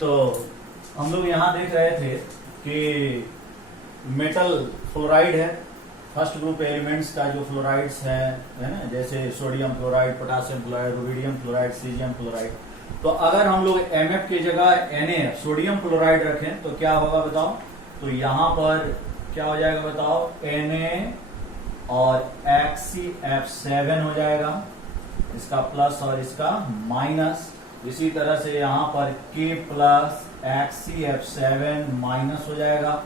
तो हम लोग यहाँ देख रहे थे कि मेटल फ्लोराइड है, फर्स्ट ग्रुप एलिमेंट्स का जो फ्लोराइड्स है ना, जैसे sodium fluoride, potassium fluoride, rubidium fluoride, caesium fluoride. तो अगर हम लोग MF की जगह Na सोडियम फ्लोराइड रखें तो क्या होगा बताओ? तो यहाँ पर क्या हो जाएगा बताओ? Na और XCF7 हो जाएगा, इसका प्लस और इसका माइनस। इसी तरह से यहाँ पर K प्लस XCF7 माइनस हो जाएगा,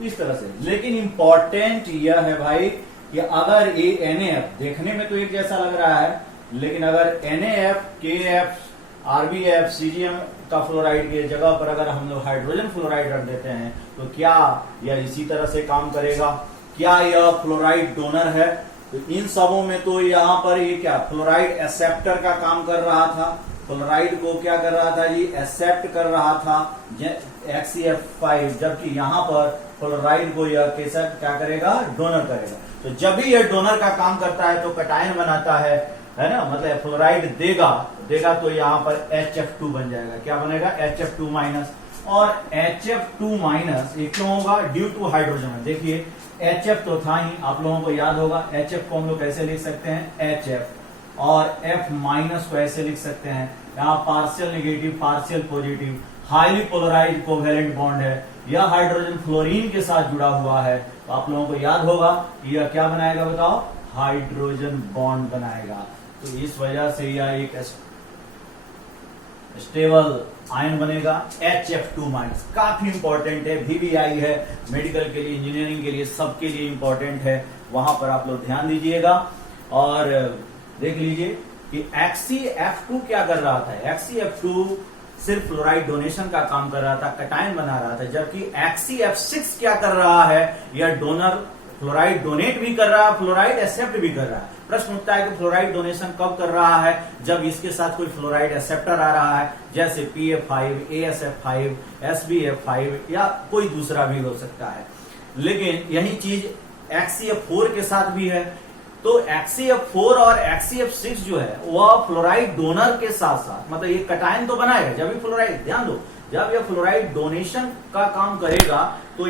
इस तरह से। लेकिन इंपॉर्टेंट यह है भाई कि अगर ये NaF देखने में तो एक जैसा लग रहा है, लेकिन अगर NaF, KF, RbF, CgM का फ्लोराइड की जगह पर अगर हम लोग हाइड्रोजन फ्लोराइड रख देते हैं तो क्या यह इसी तरह से काम करेगा? क्या यह फ्लोराइड डोनर है? तो इन सबों में तो यहाँ पर ये क्या फ्लोराइड एक्सेप्टर का काम कर रहा था, फ्लोराइड को क्या कर रहा था जी? एक्सेप्ट कर रहा था XCF5, जबकि यहाँ पर फ्लोराइड को यह कैसा क्या करेगा? डोनर करेगा। तो जब भी यह डोनर का काम करता है तो कटायन बनाता है ना, मतलब फ्लोराइड देगा तो यहाँ पर HF2 बन जाएगा। क्या बनेगा? HF2 minus. और HF2 माइनस ये क्यों होगा? Due to hydrogen. देखिए HF तो था ही, आप लोगों को याद होगा। HF को हम लोग कैसे लिख सकते हैं? HF। और F माइनस को ऐसे लिख सकते हैं, यहाँ partial negative partial positive, highly polarised covalent bond है। यह हाइड्रोजन फ्लोरीन के साथ जुड़ा हुआ है, तो आप लोगों को याद होगा कि यह क्या बनाएगा बताओ? हाइड्रोजन बॉन्ड बनाएगा। तो इस वजह से यह एक स्टेबल आयन बनेगा। HF2 माइनस काफी इंपॉर्टेंट है, VBI है, मेडिकल के लिए, इंजीनियरिंग के लिए, सबके लिए इंपॉर्टेंट है। वहां पर आप लोग ध्यान दीजिएगा और देख लीजिए कि XCF2 क्या कर रहा था? XCF2 सिर्फ फ्लोराइड डोनेशन का काम कर रहा था, कटायन बना रहा था, जबकि XCF6 क्या कर रहा है? यह डोनर फ्लोराइड डोनेट भी कर रहा है, फ्लोराइड एक्सेप्ट भी कर रहा है। प्रश्न उठता है कि फ्लोराइड डोनेशन कब कर रहा है? जब इसके साथ कोई फ्लोराइड एक्सेप्टर आ रहा है, जैसे PF5, ASF5, SBF5 या कोई दूसरा भी हो सकता है। लेकिन यही चीज XCF4 के साथ भी है। तो XCF4 और XCF6 जो है वह फ्लोराइड डोनर के साथ साथ, मतलब ये कटायन तो बनाएगा जब भी फ्लोराइड, ध्यान दो, जब यह फ्लोराइड डोनेशन का काम करेगा तो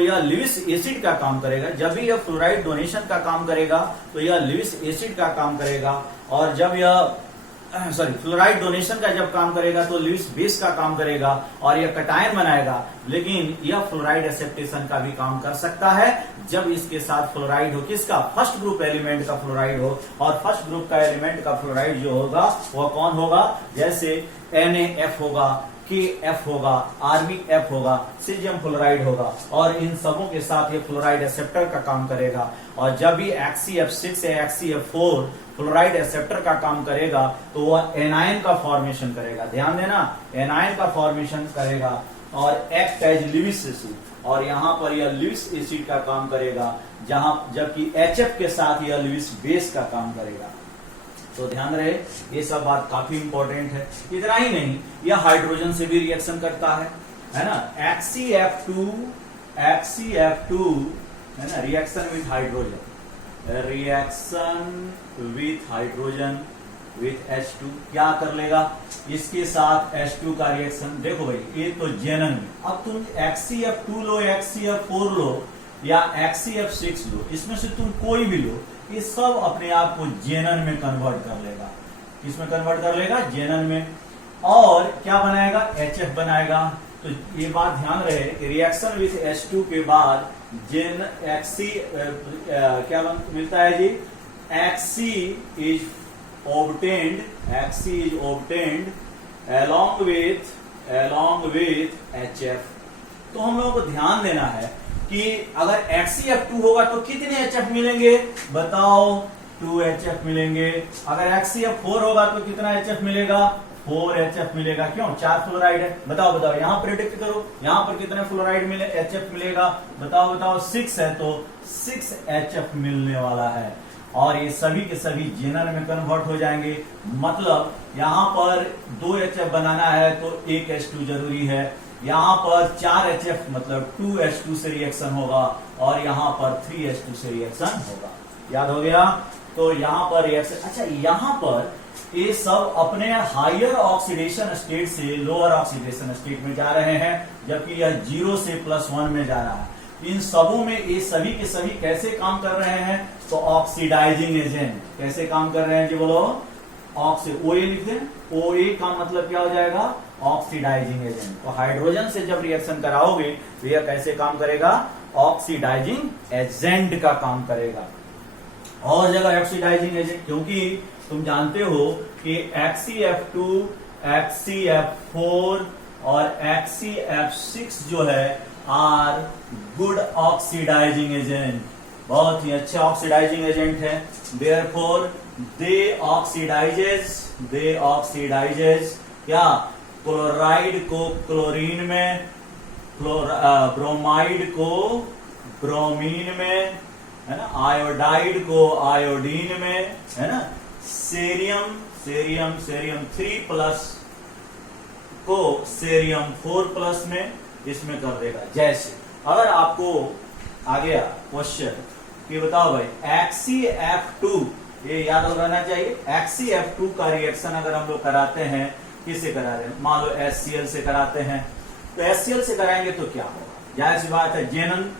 यह लुईस एसिड का काम करेगा। जब भी यह फ्लोराइड डोनेशन का काम करेगा तो यह लुईस एसिड का काम करेगा। और जब यह फ्लोराइड डोनेशन का जब काम करेगा तो लुईस बेस का काम करेगा और यह कटायन बनाएगा। लेकिन यह फ्लोराइड एक्सेप्टेशन का भी काम कर सकता है जब इसके साथ फ्लोराइड हो, किसका? फर्स्ट ग्रुप एलिमेंट का फ्लोराइड हो। और फर्स्ट ग्रुप का एलिमेंट का फ्लोराइड जो होगा वह कौन होगा? जैसे NaF होगा, KF होगा, RbF होगा, सीजियम फ्लोराइड होगा, और इन सबों के साथ ये फ्लोराइड एक्सेप्टर का काम करेगा। और जब भी XCF6 या XCF4 फ्लोराइड एक्सेप्टर का काम करेगा तो वह एनायन का फॉर्मेशन करेगा। ध्यान देना, एनायन का फॉर्मेशन करेगा और एक्ट एज लुईस एसिड, और यहाँ पर यह लुईस एसिड का काम करेगा, जबकि HF के साथ यह लुईस बेस का काम करेगा। तो ध्यान रहे, ये सब बात काफी इंपॉर्टेंट है। इतना ही नहीं, यह हाइड्रोजन से भी रिएक्शन करता है ना। XCF2 है ना, reaction with hydrogen with H2 क्या कर लेगा? इसके साथ H2 का रिएक्शन। देखो भाई, ये तो जेनन में, अब तुम XCF2 लो, XCF4 लो या XCF6 लो, इसमें से तुम कोई भी लो, ये सब अपने आप को जेनन में कन्वर्ट कर लेगा। किसमें कन्वर्ट कर लेगा? जेनन में। और क्या बनाएगा? HF बनाएगा। तो ये बात ध्यान रहे कि रिएक्शन विथ H2 के बाद क्या मिलता है जी? XC is obtained along with HF। तो हम लोगों को ध्यान देना है कि अगर XCF2 होगा तो कितने HF मिलेंगे? बताओ, 2 HF मिलेंगे। अगर XCF4 होगा तो कितना HF मिलेगा? 4 HF मिलेगा। क्यों? 4 फ्लोराइड है। बताओ यहां प्रेडिक्ट करो, यहां पर कितने फ्लोराइड मिले? HF मिलेगा। बताओ 6 है तो 6 HF मिलने वाला है। और ये सभी के सभी जेनर में कन्वर्ट हो जाएंगे। मतलब यहां पर 2 HF बनाना है तो 1 H2 जरूरी है। यहां पर 4 HF मतलब 2 H2 से रिएक्शन होगा, और यहां पर 3 H2 से रिएक्शन होगा। याद हो गया? तो यहां पर रिएक्शन, अच्छा यहां पर ये सब अपने हायर ऑक्सीडेशन स्टेट से लोअर ऑक्सीडेशन स्टेट में जा रहे हैं, जबकि यह 0 से +1 में जा रहा है। इन सबों में ये सभी के सभी कैसे काम कर रहे हैं? तो ऑक्सीडाइजिंग एजेंट कैसे काम कर रहे हैं जी बोलो? OA लिख दें। OA का मतलब क्या हो जाएगा? Oxidising agent. तो हाइड्रोजन से जब रिएक्शन कराओगे तो यह कैसे काम करेगा? ऑक्सीडाइजिंग एजेंट का काम करेगा। और जगह ऑक्सीडाइजिंग एजेंट, क्योंकि तुम जानते हो कि HCF2, HCF4 और HCF6 जो है आर गुड ऑक्सीडाइजिंग एजेंट, बहुत ही अच्छे ऑक्सीडाइजिंग एजेंट है। देयरफॉर दे ऑक्सीडाइजेज क्या? क्लोराइड को क्लोरीन में, ब्रोमाइड को ब्रोमीन में, है ना, आयोडाइड को आयोडीन में, है ना, सेरियम 3+ को सेरियम 4+ में इसमें कर देगा। जैसे अगर आपको आ गया क्वेश्चन कि बताओ भाई HCF2, ये याद हो रहना चाहिए, HCF2 का रिएक्शन अगर हम लोग कराते हैं, किससे करा रहे हैं? मान लो HCl से कराते हैं, तो HCl से कराएंगे तो क्या होगा? जाहिर सी बात है जेनन,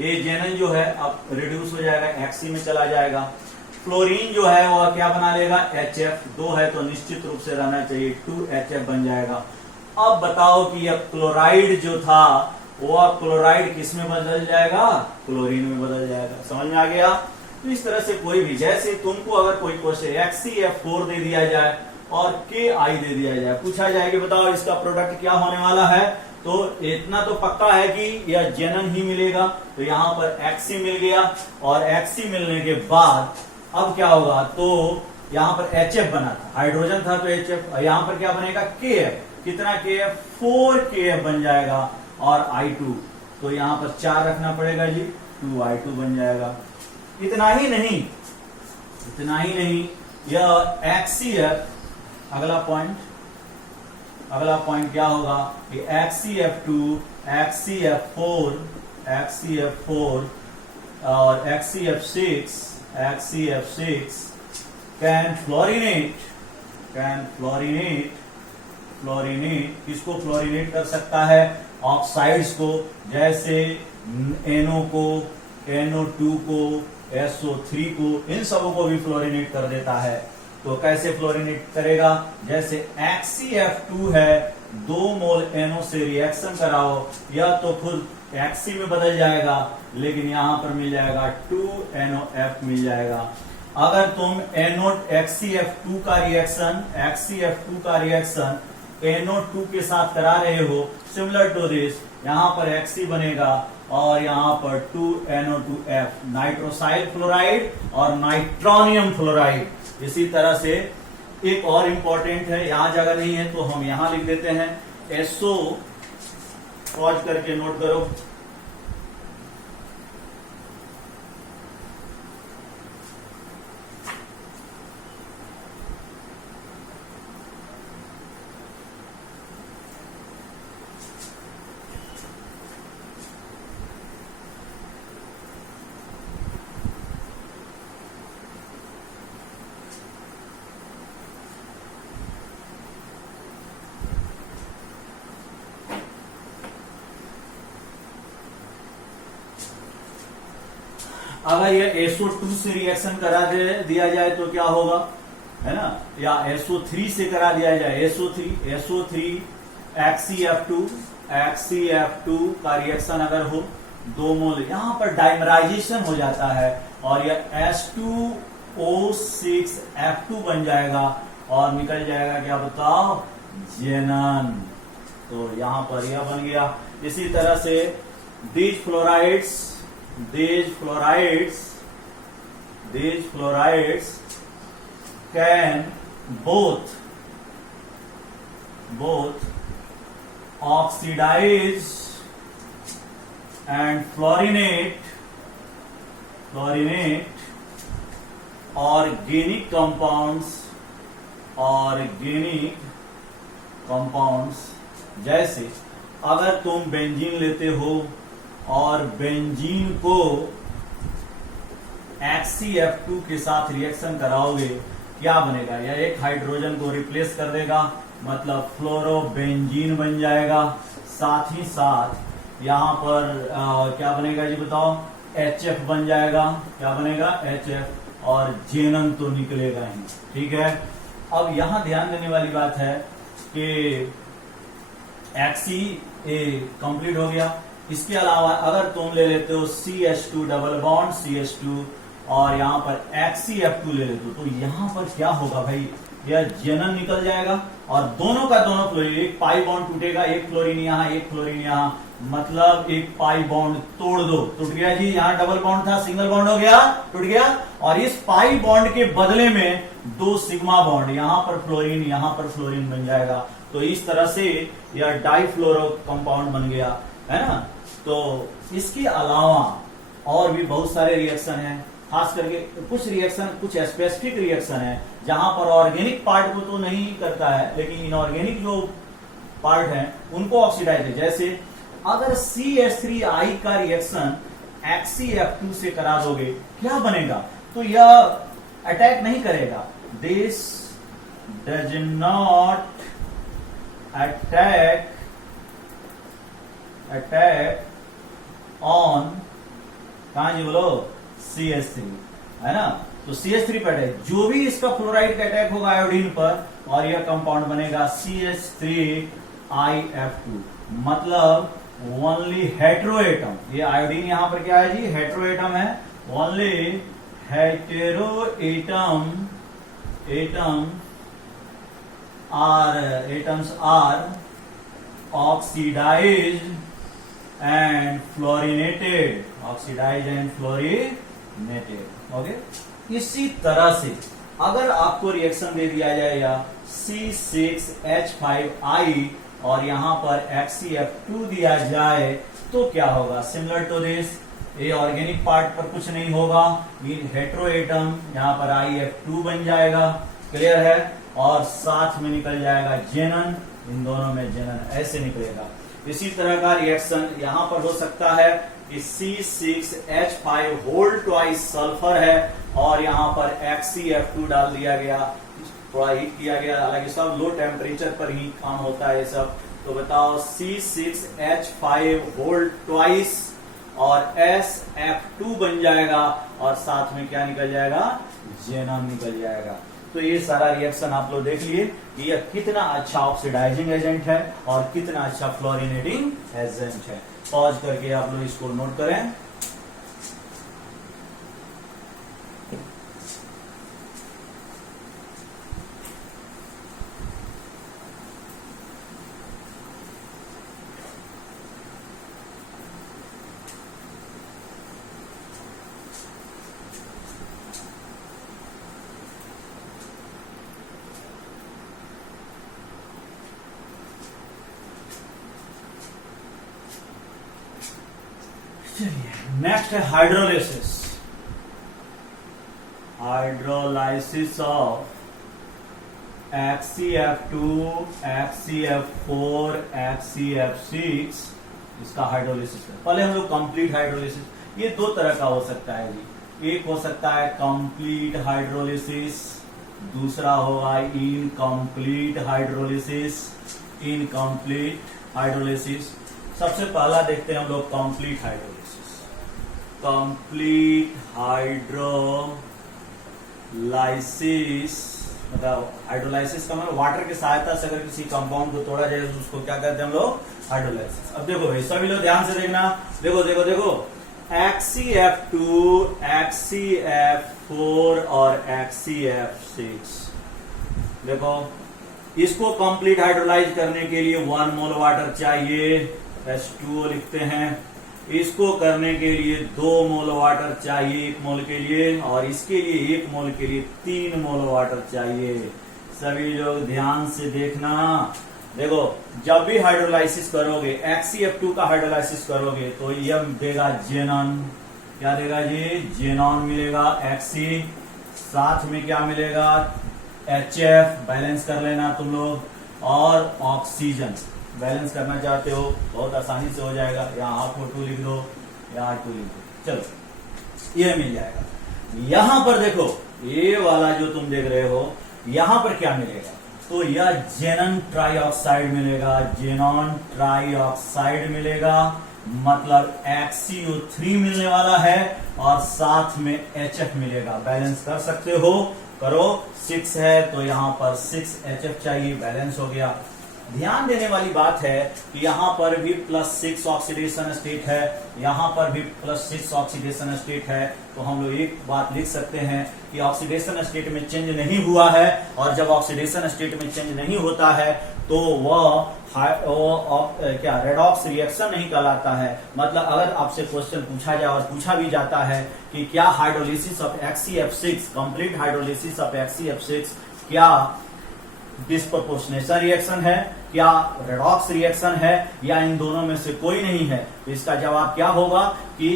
ये जेनन जो है अब रिड्यूस हो जाएगा, Hc में चला जाएगा। फ्लोरीन जो है वह क्या बना लेगा? HF, 2 है तो निश्चित रूप से रहना चाहिए 2HF बन जाएगा। अब बताओ कि यह क्लोराइड जो था वह क्लोराइड किस में बदल जाएगा? क्लोरीन में बदल जाएगा। समझ में आ गया? तो इस तरह से कोई भी, जैसे तुमको अगर कोई क्वेश्चन HCF4 दे दिया जाए और KI दे दिया जाए, पूछा जाए कि बताओ इसका प्रोडक्ट क्या होने वाला है, तो इतना तो पक्का है कि यह जेनन ही मिलेगा। तो यहाँ पर Xc मिल गया, और Xc मिलने के बाद अब क्या होगा? तो यहाँ पर HF बना था, हाइड्रोजन था तो HF, यहाँ पर क्या बनेगा? KF। कितना KF? 4 KF बन जाएगा, और I2 तो यहाँ पर 4 रखना पड़ेगा जी, 2I2 बन जाएगा। इतना ही नहीं, यह HCF, अगला पॉइंट क्या होगा कि HCF2, HCF4 और HCF6 कैन फ्लोरिनेट, किसको फ्लोरिनेट कर सकता है? ऑक्साइड्स को, जैसे NO को, NO2 को, SO3 को, इन सबों को भी फ्लोरिनेट कर देता है। तो कैसे फ्लोरिनेट करेगा? जैसे HCF2 है, 2 मोल NO से रिएक्शन कराओ, या तो खुद Xc में बदल जाएगा, लेकिन यहां पर मिल जाएगा 2NOF मिल जाएगा। अगर तुम HCF2 का रिएक्शन NO2 के साथ करा रहे हो, सिमिलर टू दिस, यहां पर Xc बनेगा और यहां पर 2NO2F, नाइट्रोसाइल फ्लोराइड और नाइट्रोनियम फ्लोराइड। इसी तरह से एक और इंपॉर्टेंट है, यहां जगह नहीं है तो हम यहां लिख देते हैं, SO, पॉज करके नोट करो, अगर ये SO2 से रिएक्शन करा दिया जाए तो क्या होगा, है ना, या SO3 से करा दिया जाए, SO3 HCF2 का रिएक्शन अगर हो, 2 मोल, यहां पर डाइमराइजेशन हो जाता है और यह H2O6F2 बन जाएगा और निकल जाएगा क्या बताओ? जेनन। तो यहां पर यह बन गया। इसी तरह से these fluorides can both oxidize and fluorinate organic compounds। जैसे अगर तुम बेंजीन लेते हो और बेंजीन को HCF2 के साथ रिएक्शन कराओगे क्या बनेगा, या एक हाइड्रोजन को रिप्लेस कर देगा, मतलब फ्लोरोबेंजीन बन जाएगा। साथ ही साथ यहाँ पर क्या बनेगा जी बताओ, HF बन जाएगा। क्या बनेगा, HF, और जेनन तो निकलेगा ही। ठीक है, अब यहां ध्यान देने वाली बात है कि एक्सी कंप्लीट हो गया। इसके अलावा अगर तुम ले लेते हो CH2 डबल बॉन्ड CH2 और यहाँ पर HCF2 ले लेते हो, तो यहाँ पर क्या होगा भाई, यह जेनन निकल जाएगा और दोनों का दोनों फ्लोरीन, एक पाई बॉन्ड टूटेगा, एक फ्लोरीन यहाँ एक फ्लोरीन यहाँ, मतलब एक पाई बॉन्ड तोड़ दो, टूट गया जी। यहाँ डबल बॉन्ड था, सिंगल बॉन्ड हो गया, टूट गया। और इस पाई बॉन्ड के बदले में 2 सिग्मा बॉन्ड, यहाँ पर फ्लोरीन यहाँ पर फ्लोरीन बन जाएगा। तो इस तरह से यह डाइफ्लोरो कंपाउंड बन गया, है ना। तो इसके अलावा और भी बहुत सारे रिएक्शन हैं, खास करके कुछ रिएक्शन, कुछ स्पेसिफिक रिएक्शन है जहां पर ऑर्गेनिक पार्ट को तो नहीं करता है, लेकिन इनऑर्गेनिक जो पार्ट है उनको ऑक्सीडाइज है। जैसे अगर CH3I का रिएक्शन HCF2 से करा दोगे, क्या बनेगा, तो यह अटैक नहीं करेगा। This does not attack on, कहा जी बोलो, CH3, है ना। तो CH3 पर अटैक, जो भी इसका फ्लोराइड का अटैक होगा आयोडीन पर, और यह कंपाउंड बनेगा CH3IF2, मतलब ओनली हेटेरोएटम। ये आयोडीन यहां पर क्या है जी, हेटेरोएटम है। Only heteroatom atoms are oxidised and fluorinated, oxidised and fluorinated. Okay, इसी तरह से अगर आपको रिएक्शन दे दिया जाएगा C6H5I और यहां पर HCF2 दिया जाए, तो क्या होगा, सिमिलर टू दिस। ये ऑर्गेनिक पार्ट पर कुछ नहीं होगा, इन हेटेरोएटम यहाँ पर IF2 बन जाएगा, क्लियर है, और साथ में निकल जाएगा जेनन, इन दोनों में जेनन ऐसे निकलेगा। इसी तरह का रिएक्शन यहां पर हो सकता है कि C6H5 होल ट्वाइस सल्फर है और यहां पर HCF2 डाल दिया गया, थोड़ा हीट किया गया, हालांकि सब लो टेम्परेचर पर ही काम होता है ये सब। तो बताओ C6H5 होल ट्वाइस और SF2 बन जाएगा और साथ में क्या निकल जाएगा, जेनन निकल जाएगा। तो ये सारा रिएक्शन आप लोग देख लिए कि यह कितना अच्छा ऑक्सीडाइजिंग एजेंट है और कितना अच्छा फ्लोरिनेटिंग एजेंट है। पॉज करके आप लोग इसको नोट करें। नेक्स्ट है hydrolysis. Hydrolysis of HCF2, HCF4, HCF6, इसका हाइड्रोलाइसिस है। पहले हम लोग कंप्लीट हाइड्रोलाइसिस, ये दो तरह का हो सकता है जी। एक हो सकता है कंप्लीट हाइड्रोलाइसिस, दूसरा होगा इनकम्प्लीट हाइड्रोलाइसिस। इनकम्प्लीट हाइड्रोलाइसिस सबसे पहला देखते हैं हम लोग कंप्लीट हाइड्रोलाइसिस। कंप्लीट हाइड्रोलाइसिस मतलब हाइड्रोलाइसिस का मतलब वाटर की सहायता से अगर किसी कंपाउंड को तोड़ा जाए तो उसको क्या कहते हैं हम लोग, हाइड्रोलाइसिस। अब देखो भाई सभी लोग ध्यान से देखना, देखो देखो देखो, HCF2, HCF4 और HCF6, देखो इसको कंप्लीट हाइड्रोलाइज करने के लिए 1 मोल वाटर चाहिए, H2O लिखते हैं। इसको करने के लिए 2 मोल वाटर चाहिए 1 मोल के लिए, और इसके लिए 1 मोल के लिए 3 मोल वाटर चाहिए। सभी लोग ध्यान से देखना, देखो जब भी हाइड्रोलाइसिस करोगे, HCF2 का हाइड्रोलाइसिस करोगे तो यह देगा जेनन, क्या देगा जी, जेनॉन मिलेगा HC, साथ में क्या मिलेगा, HF, बैलेंस कर लेना तुम लोग, और ऑक्सीजन बैलेंस करना चाहते हो बहुत आसानी से हो जाएगा, यहाँ R2 लिख दो, यहाँ R2 लिख दो, चलो ये मिल जाएगा। यहां पर देखो ये वाला जो तुम देख रहे हो यहां पर क्या मिलेगा, तो यह जेनन ट्राइऑक्साइड मिलेगा, जेनॉन ट्राइऑक्साइड मिलेगा, मतलब XCO3 मिलने वाला है और साथ में HF मिलेगा। बैलेंस कर सकते हो, करो। 6 है तो यहां पर 6 HF चाहिए, बैलेंस हो गया। ध्यान देने वाली बात है कि यहां पर भी +6 ऑक्सीडेशन स्टेट है, यहां पर भी +6 ऑक्सीडेशन स्टेट है। तो हम लोग एक बात लिख सकते हैं कि ऑक्सीडेशन स्टेट में चेंज नहीं हुआ है, और जब ऑक्सीडेशन स्टेट में चेंज नहीं होता है तो वह क्या रेडॉक्स रिएक्शन नहीं कहलाता है। मतलब अगर आपसे क्वेश्चन पूछा जाए और पूछा भी जाता है कि क्या hydrolysis of XCF6, complete hydrolysis of XCF6 क्या डिस्प्रपोर्शनेशन रिएक्शन है, क्या रेडॉक्स रिएक्शन है, या इन दोनों में से कोई नहीं है, तो इसका जवाब क्या होगा कि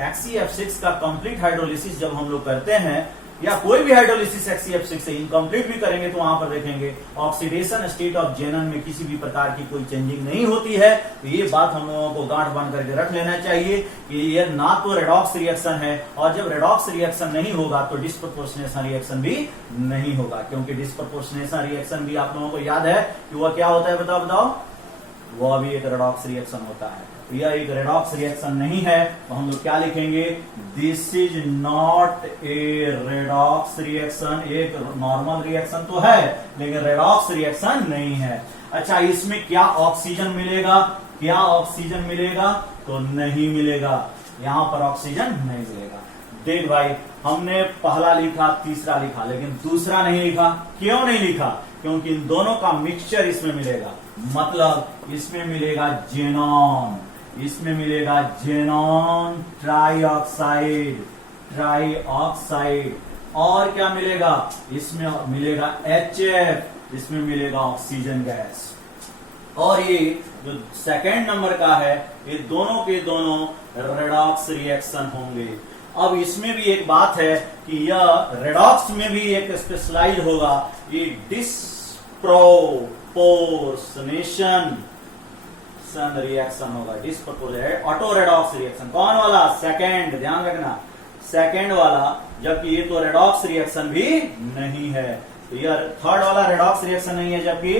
XCF6 का कंप्लीट हाइड्रोलिसिस जब हम लोग करते हैं, या कोई भी हाइड्रोलिसिस XCF6 से इनकम्प्लीट भी करेंगे, तो वहां पर देखेंगे ऑक्सीडेशन स्टेट ऑफ जेनन में किसी भी प्रकार की कोई चेंजिंग नहीं होती है। तो ये बात हम लोगों को गांठ बांध करके रख लेना चाहिए कि ये ना तो रेडॉक्स रिएक्शन है, और जब रेडॉक्स रिएक्शन नहीं होगा तो डिस्प्रपोर्शनेशन रिएक्शन भी नहीं होगा, क्योंकि डिस्प्रपोर्शनेशन रिएक्शन भी आप लोगों को याद है कि वह क्या होता है, बताओ। वह भी एक रेडॉक्स रिएक्शन होता है। तो यह एक रेडॉक्स रिएक्शन नहीं है, तो हम लोग क्या लिखेंगे, this is not a redox reaction. एक नॉर्मल रिएक्शन तो है लेकिन रेडॉक्स रिएक्शन नहीं है। अच्छा, इसमें क्या ऑक्सीजन मिलेगा, क्या ऑक्सीजन मिलेगा, तो नहीं मिलेगा, यहां पर ऑक्सीजन नहीं मिलेगा। देख भाई, हमने पहला लिखा, तीसरा लिखा, लेकिन दूसरा नहीं लिखा। क्यों नहीं लिखा, क्योंकि इन दोनों का मिक्सचर इसमें मिलेगा। मतलब इसमें मिलेगा जेनॉन, इसमें मिलेगा जेनॉन ट्राइऑक्साइड, और क्या मिलेगा, इसमें मिलेगा HF, इसमें मिलेगा ऑक्सीजन गैस। और ये जो सेकेंड नंबर का है, ये दोनों के दोनों रेडॉक्स रिएक्शन होंगे। अब इसमें भी एक बात है कि यह रेडॉक्स में भी एक स्पेशलाइज होगा, ये डिस्प्रपोर्शनेशन रिएक्शन होगा। डिस्प्रपोर्शनेशन ऑटो रेडॉक्स रिएक्शन, कौन वाला, सेकेंड, ध्यान रखना, सेकेंड वाला, जबकि ये तो रेडॉक्स रिएक्शन भी नहीं है। तो यह थर्ड वाला रेडॉक्स रिएक्शन नहीं है, जबकि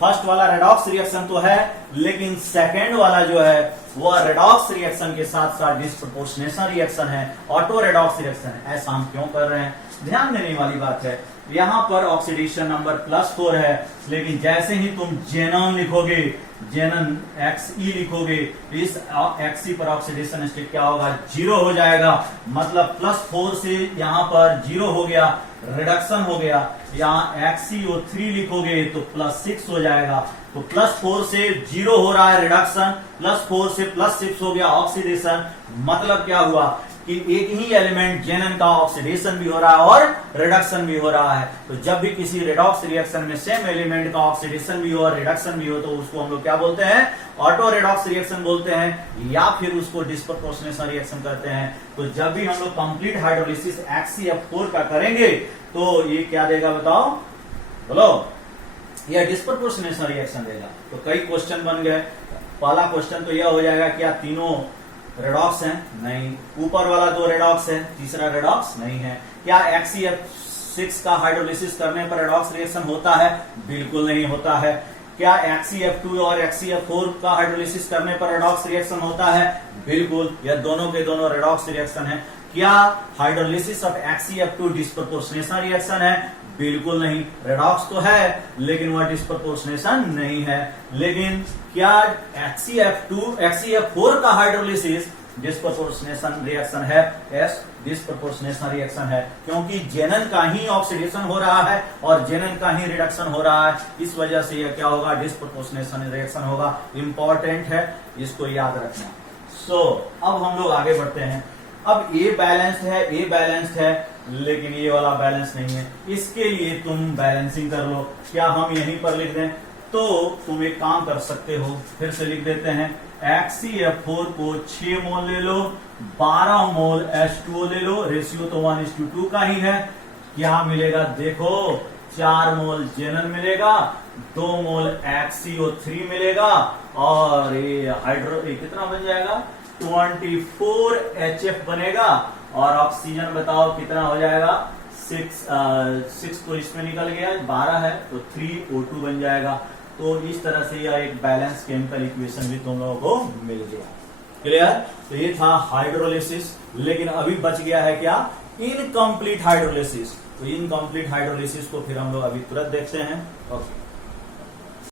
फर्स्ट वाला रेडॉक्स रिएक्शन तो है, लेकिन सेकेंड वाला जो है वह रेडॉक्स रिएक्शन के साथ साथ डिस्प्रपोर्शनेशन रिएक्शन है, ऑटो रेडॉक्स रिएक्शन है। ऐसा हम क्यों कर रहे हैं, ध्यान देने वाली बात है। यहां पर ऑक्सीडेशन नंबर +4 है, लेकिन जैसे ही तुम जेनॉन लिखोगे, जेनन XE लिखोगे, इस XE पर ऑक्सीडेशन स्टेट क्या होगा, 0 हो जाएगा। मतलब +4 से यहां पर 0 हो गया, रिडक्शन हो गया। यहाँ XCO3 लिखोगे तो +6 हो जाएगा। तो +4 से 0 हो रहा है रिडक्शन, +4 से +6 हो गया ऑक्सीडेशन। मतलब क्या हुआ कि एक ही एलिमेंट जेनन का ऑक्सीडेशन भी हो रहा है और रिडक्शन भी हो रहा है। तो जब भी किसी रेडॉक्स रिएक्शन में सेम एलिमेंट का ऑक्सीडेशन भी हो और रिडक्शन भी हो, तो उसको हम लोग क्या बोलते हैं, ऑटो रेडॉक्स रिएक्शन बोलते हैं, या फिर उसको डिस्प्रपोर्शनेशन रिएक्शन करते हैं। तो जब भी हम लोग कंप्लीट हाइड्रोलिसिस XCF4 का करेंगे तो ये क्या देगा, बताओ, बोलो, यह डिस्प्रपोर्शनेशन रिएक्शन देगा। तो कई क्वेश्चन बन गए। पहला क्वेश्चन तो यह हो जाएगा, क्या तीनों रेडॉक्स हैं, नहीं। ऊपर वाला 2 रेडॉक्स है, तीसरा रेडॉक्स नहीं है। क्या XCF6 का हाइड्रोलिसिस करने पर रेडॉक्स रिएक्शन होता है, बिल्कुल नहीं होता है। क्या XCF2 और XCF4 का हाइड्रोलिसिस करने पर रेडॉक्स रिएक्शन होता है, बिल्कुल, यह दोनों के दोनों रेडॉक्स रिएक्शन है। क्या hydrolysis of XCF2 disproportionation reaction है, बिल्कुल नहीं। रेडॉक्स तो है लेकिन वह डिस्प्रपोर्शनेशन नहीं है। लेकिन क्या XCF4 का हाइड्रोलिसिस डिस्प्रपोर्शनेशन रिएक्शन है, यस, डिस्प्रपोर्शनेशन रिएक्शन है, क्योंकि जेनन का ही ऑक्सीडेशन हो रहा है और जेनन का ही रिडक्शन हो रहा है। इस वजह से यह क्या होगा, डिस्प्रपोर्शनेशन रिएक्शन होगा। इंपॉर्टेंट है, इसको याद रखना। अब हम लोग आगे बढ़ते हैं। अब ए बैलेंस्ड है, ए बैलेंस्ड है, लेकिन ये वाला बैलेंस नहीं है। इसके लिए तुम बैलेंसिंग कर लो। क्या हम यहीं पर लिख दें, तो तुम एक काम कर सकते हो, फिर से लिख देते हैं। XCF4 को 6 मोल ले लो, 12 मोल H2O ले लो, रेशियो तो 1:2 का ही है। क्या मिलेगा, देखो, 4 मोल जेनन मिलेगा, 2 मोल XCO3 मिलेगा, और ये कितना बन जाएगा, 24 HF बनेगा, और ऑक्सीजन बताओ कितना हो जाएगा, 6 तो इसमें निकल गया, 12 है तो 3O2 बन जाएगा। तो इस तरह से यह एक बैलेंस केमिकल इक्वेशन भी तुम लोगों को मिल गया। क्लियर? तो ये था हाइड्रोलिसिस। लेकिन अभी बच गया है क्या? Incomplete hydrolysis. तो इनकम्प्लीट हाइड्रोलिसिस को फिर हम लोग अभी तुरंत देखते हैं। ओके।